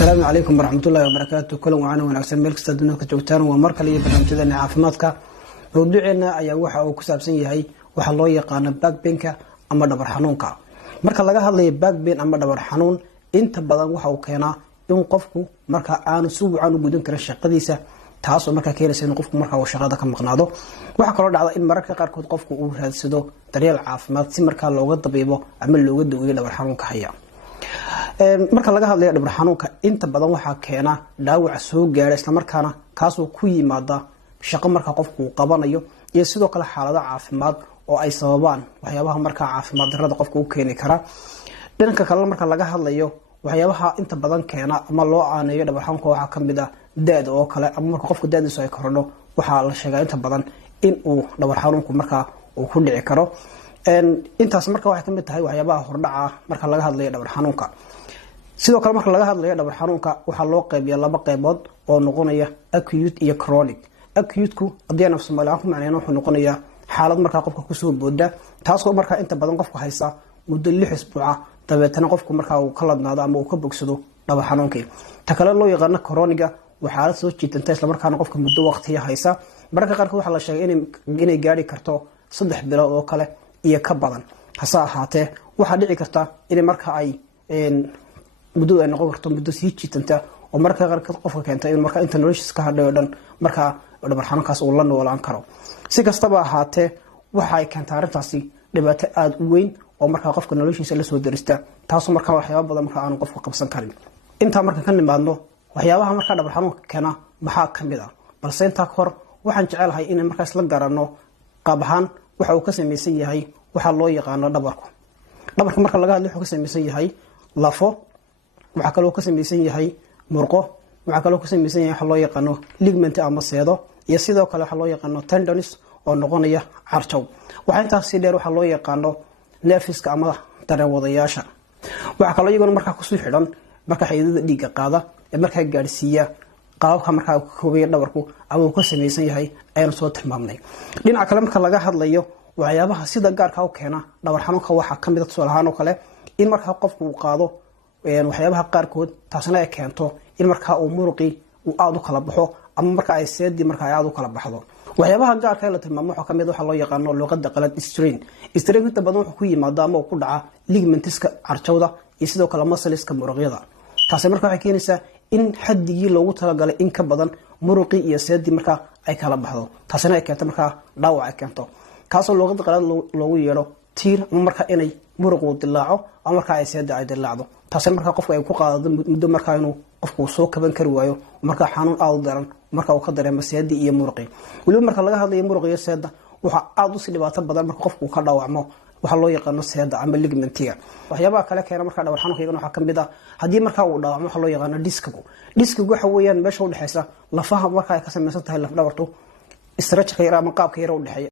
السلام عليكم ورحمة الله وبركاته. كل وعنا ونعسل ملك استدنا كجوتان ومركل برنامجنا عافمادك موضوعنا ayaa waxa uu ku saabsan yahay waxa loo yaqaan back pain-ka ama dhabar xanuunka. Marka laga hadlayo back pain ama dhabar xanuun inta badan waxa uu keenaa in qofku marka aanu si wacan u gudan karin shaqadiisa taas oo marka keenaysa in qofku marka uu shaqada ka maqnaado. Waxa kale oo dhacda in mararka qaar kood qofku uu raadsado daryeel caafimaad si marka looga dabiibo ama looga daweeyo dhabar xanuunka haya. marka laga hadlayo dhabar xanuunka inta badan waxa keena dhaawac soo gaaray isla markaana kaas oo ku yimaada shaqo marka qofku qabanayo iyo sidoo kale xaalado caafimaad oo ay sababaan waxyaabaha marka caafimaad darrada qofku u keeni kara. dhanka kale marka laga hadlayo waxyaabaha inta badan keena ama loo aaneeyo dhabar xanuunka waxa kamid ah daad oo kale ama marka qofku daadiisu ay korodho waxa la sheegaa inta badan in uu dhabar xanuunku marka uu ku dhici karo. intaas marka waxa kamid tahay waxyaabaha hordhaca marka laga hadlayo dhabar xanuunka. sidoo kale marka laga hadlayo dhabar xanuunka waxa loo qaybiyaa laba qaybood oo noqonaya acute iyo chronic. acute-ku hadii aan Soomaaliya ku macneeyno wuxuu noqonayaa xaalad marka qofka ku soo booda taas oo marka inta badan qofka haysa muddo 6 isbuuc dabeetana qofku marka uu ka ladnaado ama uu ka bogsado dhabar xanuunka. ta kale loo yaqaan chronic waxa la soo jiitantay isla markaana qofka muddo waqti haysa marka qaarkood waxa la sheegay inay gaari karto 3 bilood oo kale iyo ka badan. hasa ahaatee waxa dhici karta in marka ay muddo ay noqon karto muddo sii jiitanta oo marka qaarkood qofka keentay in marka inta noloshiisa ka hadhayo dhan marka dhabar xanuunkaas uu la noolaan karo. si kastaba ahaatee waxa ay keentay arintaasi dhibaato aad u weyn oo marka qofka noloshiisa la soo darista taas oo marka waxyaabo badan marka aan qofku qabsan karin. inta marka ka nimaadno waxyaabaha marka dhabar xanuunka keena maxaa kamid ah balse inta hor waxaan jecelahay in markaas la garanno qaab ahaan waxa uu ka sameeysan yahay waxa loo yaqaan dhabarku. dhabarka marka laga hadlayo wuxuu ka sameeysan yahay lafo waxa kale oo ka sameeysan yahay murqo waxa kale oo ka sameeysan yahay waxa loo yaqaan ligament ama seedo iyo sidoo kale waxa loo yaqaan tendons oo noqonaya carjow. waxa intaas si dheer waxa loo yaqaan nerveska ama dareen-wadayaasha. waxa kale oo iyaguna marka ku soo xidhan marka xididada dhiigga qaada ee marka gaarsiiya qaabka marka uu koobayo dhabarku ama uu ka sameeysan yahay ayaan soo tilmaamnay. dhinaca kale marka laga hadlayo waxyaabaha sida gaarka u keena dhabar xanuunka waxa kamid ah tusaalahaan oo kale in marka qofku uu qaado waxyaabaha qaarkood taasna ay keento in marka uu muruqi uu aad u kala baxo ama marka ay seedi marka ay aad u kala baxdo. waxyaabaha gaarka la tilmaamo waxa kamid waxa loo yaqaan luqadda qalad strain. strain inta badan wuxuu ku yimaada ama ku dhaca ligamentiska carjawda iyo sidoo kale muscleska muruqyada. taas marka waxay keenaysaa in xaddigii loogu talagalay in ka badan muruqi iyo seedi marka ay kala baxdo taasna ay keento marka dhaawac ay keento kaasoo luqadda qalad loogu yeero tiir marka inay muruqu dilaaco ama marka ay seedi ay dilaacdo taas marka qofka ay ku qaado muddo marka inuu qofku soo kaban kari waayo marka xanuun aad u daran marka uu ka dareemo seedi iyo muruqi. waliba marka laga hadlayo muruqi iyo seeda waxa aad u si dhibaato badan marka qofku ka dhaawacmo waxa loo yaqaan seeda ama ligamentiga. waxyaabaha kale keena marka dhabar xanuunka iyaguna waxa kamid ah hadii marka uu dhaawacmo waxa loo yaqaan discigu. discigu waxa weeyaan meesha u dhaxaysa lafaha marka ay ka sameeysan tahay laf dhabartu structure yar ama qaabka yar u dhaxay